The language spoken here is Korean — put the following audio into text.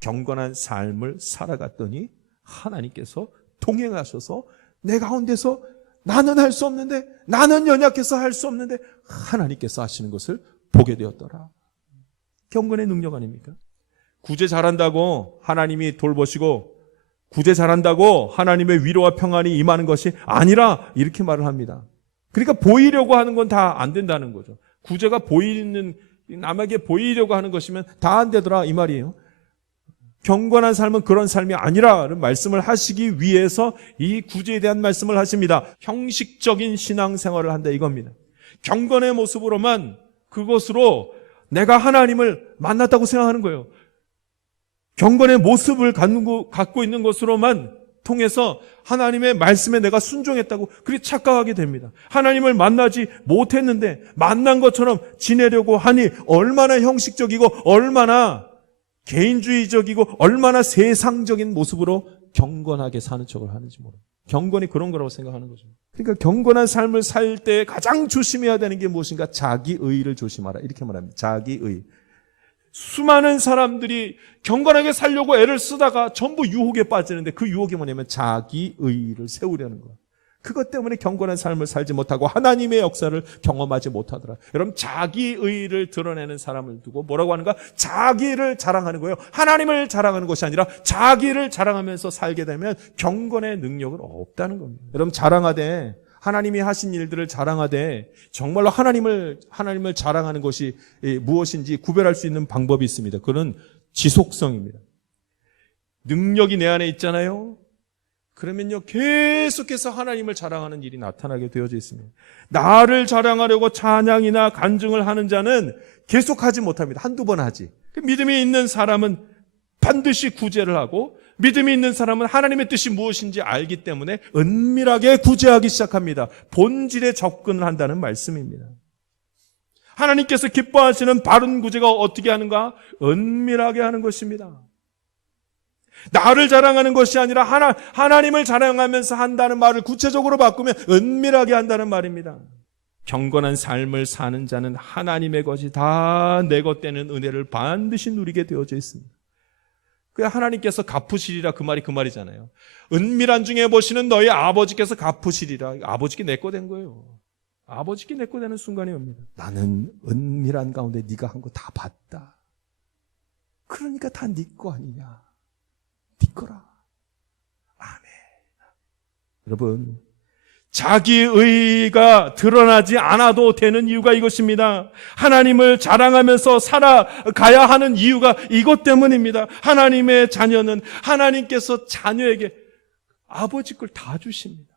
경건한 삶을 살아갔더니 하나님께서 동행하셔서 내 가운데서 나는 할 수 없는데, 나는 연약해서 할 수 없는데 하나님께서 하시는 것을 보게 되었더라. 경건의 능력 아닙니까? 구제 잘한다고 하나님이 돌보시고, 구제 잘한다고 하나님의 위로와 평안이 임하는 것이 아니라 이렇게 말을 합니다. 그러니까 보이려고 하는 건 다 안 된다는 거죠. 구제가 남에게 보이려고 하는 것이면 다 안 되더라 이 말이에요. 경건한 삶은 그런 삶이 아니라는 말씀을 하시기 위해서 이 구제에 대한 말씀을 하십니다. 형식적인 신앙생활을 한다 이겁니다. 경건의 모습으로만, 그것으로 내가 하나님을 만났다고 생각하는 거예요. 경건의 모습을 갖고 있는 것으로만 통해서 하나님의 말씀에 내가 순종했다고 그렇게 착각하게 됩니다. 하나님을 만나지 못했는데 만난 것처럼 지내려고 하니 얼마나 형식적이고 얼마나 개인주의적이고 얼마나 세상적인 모습으로 경건하게 사는 척을 하는지 모릅니다. 경건이 그런 거라고 생각하는 거죠. 그러니까 경건한 삶을 살 때 가장 조심해야 되는 게 무엇인가? 자기의를 조심하라 이렇게 말합니다. 자기의. 수많은 사람들이 경건하게 살려고 애를 쓰다가 전부 유혹에 빠지는데 그 유혹이 뭐냐면 자기의를 세우려는 거예요. 그것 때문에 경건한 삶을 살지 못하고 하나님의 역사를 경험하지 못하더라. 여러분, 자기의를 드러내는 사람을 두고 뭐라고 하는가? 자기를 자랑하는 거예요. 하나님을 자랑하는 것이 아니라 자기를 자랑하면서 살게 되면 경건의 능력은 없다는 겁니다. 여러분, 자랑하되, 하나님이 하신 일들을 자랑하되 정말로 하나님을 자랑하는 것이 무엇인지 구별할 수 있는 방법이 있습니다. 그건 지속성입니다. 능력이 내 안에 있잖아요. 그러면요, 계속해서 하나님을 자랑하는 일이 나타나게 되어져 있습니다. 나를 자랑하려고 찬양이나 간증을 하는 자는 계속하지 못합니다. 한두 번 하지. 믿음이 있는 사람은 반드시 구제를 하고, 믿음이 있는 사람은 하나님의 뜻이 무엇인지 알기 때문에 은밀하게 구제하기 시작합니다. 본질에 접근을 한다는 말씀입니다. 하나님께서 기뻐하시는 바른 구제가 어떻게 하는가? 은밀하게 하는 것입니다. 나를 자랑하는 것이 아니라 하나님을 자랑하면서 한다는 말을 구체적으로 바꾸면 은밀하게 한다는 말입니다. 경건한 삶을 사는 자는 하나님의 것이 다 내 것 되는 은혜를 반드시 누리게 되어져 있습니다. 그래야 하나님께서 갚으시리라, 그 말이 그 말이잖아요. 은밀한 중에 보시는 너희 아버지께서 갚으시리라. 아버지께 내 거 된 거예요. 아버지께 내 거 되는 순간이 옵니다. 나는 은밀한 가운데 네가 한 거 다 봤다. 그러니까 다 네 거 아니냐. 네 거라. 아멘. 여러분, 자기의가 드러나지 않아도 되는 이유가 이것입니다. 하나님을 자랑하면서 살아가야 하는 이유가 이것 때문입니다. 하나님의 자녀는 하나님께서 자녀에게 아버지 걸 다 주십니다.